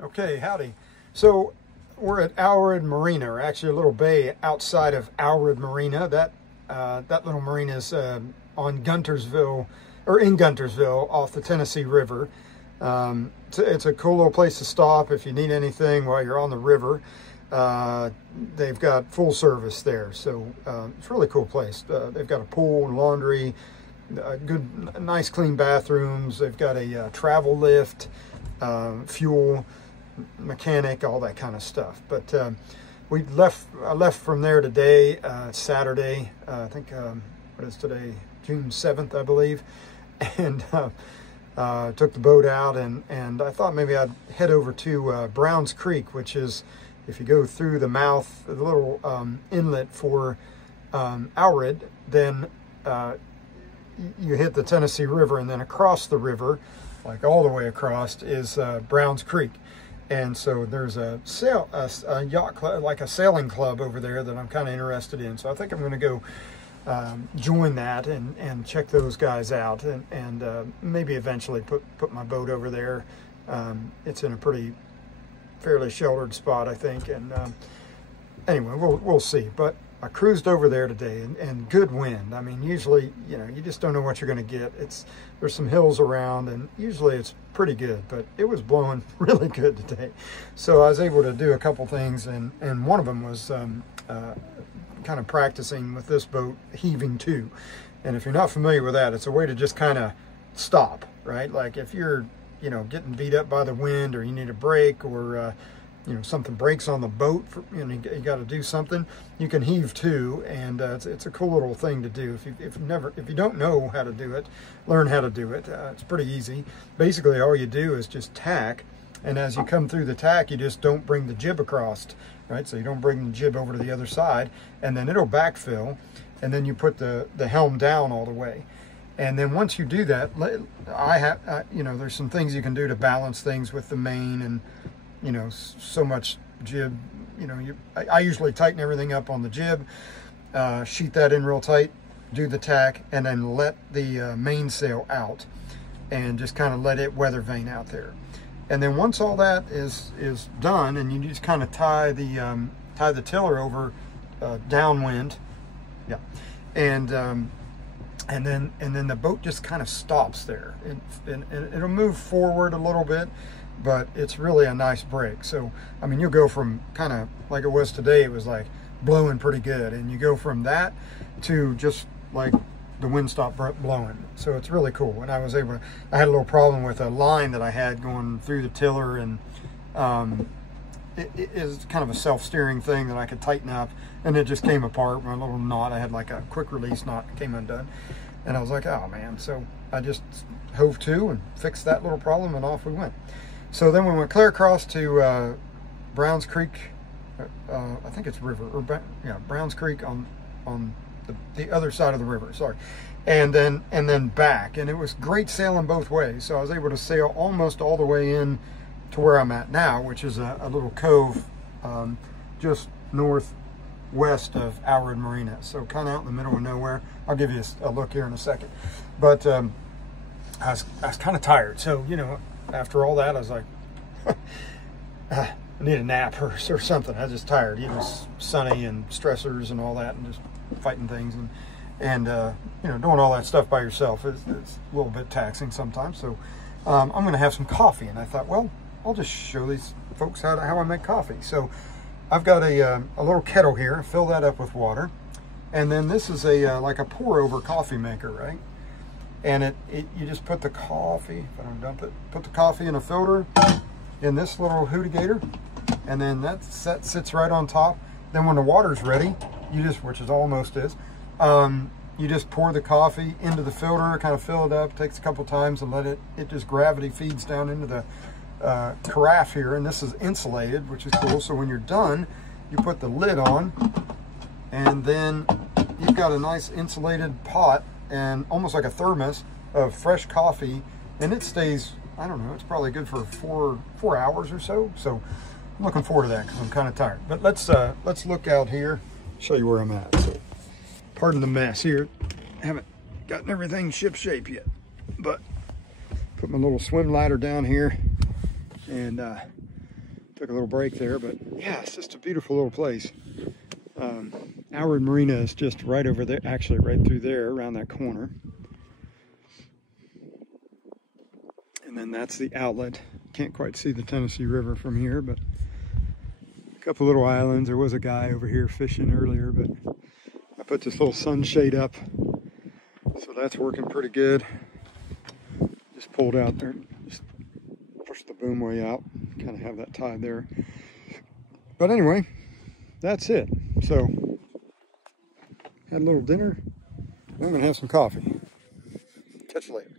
Okay, howdy. So we're at Alred Marina, or actually a little bay outside of Alred Marina. That little marina is on Guntersville, or in Guntersville, off the Tennessee River. It's a cool little place to stop if you need anything while you're on the river. They've got full service there, so it's a really cool place. They've got a pool and laundry, good, nice, clean bathrooms. They've got a travel lift, fuel, mechanic, all that kind of stuff. But I left from there today, Saturday. I think what is today, June 7th, I believe, and took the boat out, and I thought maybe I'd head over to Browns Creek, which is, if you go through the mouth, the little inlet for Alred, then you hit the Tennessee River, and then across the river, like all the way across, is Browns Creek. And so there's a yacht club, like a sailing club over there that I'm kind of interested in. So I think I'm going to go join that and check those guys out, and maybe eventually put my boat over there. It's in a fairly sheltered spot, I think. And anyway, we'll see. But I cruised over there today, and good wind. I mean, usually, you just don't know what you're going to get. There's some hills around, and usually it's pretty good, but it was blowing really good today. So I was able to do a couple things, and one of them was kind of practicing with this boat heaving to. And if you're not familiar with that, it's a way to just kind of stop, right? Like if you're, getting beat up by the wind, or you need a break, or something breaks on the boat, you got to do something, you can heave to, and it's a cool little thing to do. If you don't know how to do it, learn how to do it. It's pretty easy. Basically, all you do is just tack, and as you come through the tack, you just don't bring the jib across, right? So you don't bring the jib over to the other side, and then it'll backfill, and then you put the helm down all the way. And then once you do that, there's some things you can do to balance things with the main, and so much jib, I usually tighten everything up on the jib, sheet that in real tight, do the tack, and then let the mainsail out, and just kind of let it weather vane out there. And then once all that is done, and you just kind of tie the tiller over downwind, yeah, and then the boat just kind of stops there, and it'll move forward a little bit, but it's really a nice break. So, I mean, you'll go from kind of like it was today, it was like blowing pretty good, and you go from that to just like the wind stopped blowing. So it's really cool. And I had a little problem with a line that I had going through the tiller, and it is kind of a self-steering thing that I could tighten up, and it just came apart. My little knot, I had like a quick release knot, came undone, and I was like, oh man. So I just hove to and fixed that little problem, and off we went. So then we went clear across to Browns Creek, I think it's river, or Browns Creek on the other side of the river, sorry, and then back, and it was great sailing both ways. So I was able to sail almost all the way in to where I'm at now, which is a little cove just northwest of Alred Marina, so kind of out in the middle of nowhere. I'll give you a look here in a second. But I was kind of tired, so after all that, I was like, I need a nap or something. I was just tired. It was sunny and stressors and all that, and just fighting things, and doing all that stuff by yourself it's a little bit taxing sometimes. So I'm going to have some coffee, and I thought, well, I'll just show these folks how I make coffee. So I've got a little kettle here. Fill that up with water, and then this is like a pour over coffee maker, right? And you just put the coffee, if I don't dump it, put the coffee in a filter in this little Houtigator, and then that sits right on top. Then when the water's ready, which it almost is, you just pour the coffee into the filter, kind of fill it up, takes a couple times, and let it just gravity feeds down into the carafe here. And this is insulated, which is cool. So when you're done, you put the lid on, and then you've got a nice insulated pot, and almost like a thermos of fresh coffee, and it stays, I don't know, it's probably good for four hours or so. So I'm looking forward to that because I'm kind of tired. But let's look out here, show you where I'm at. So pardon the mess here. Haven't gotten everything ship shape yet, but put my little swim ladder down here, and Took a little break there, but yeah, it's just a beautiful little place. Allred Marina is just right over there, actually right through there, around that corner. And then that's the outlet. Can't quite see the Tennessee River from here, but a couple little islands. There was a guy over here fishing earlier, but I put this little sunshade up, so that's working pretty good. Just pulled out there, just pushed the boom way out, kind of have that tide there. But anyway, that's it. So, had a little dinner. I'm gonna have some coffee. Catch you later.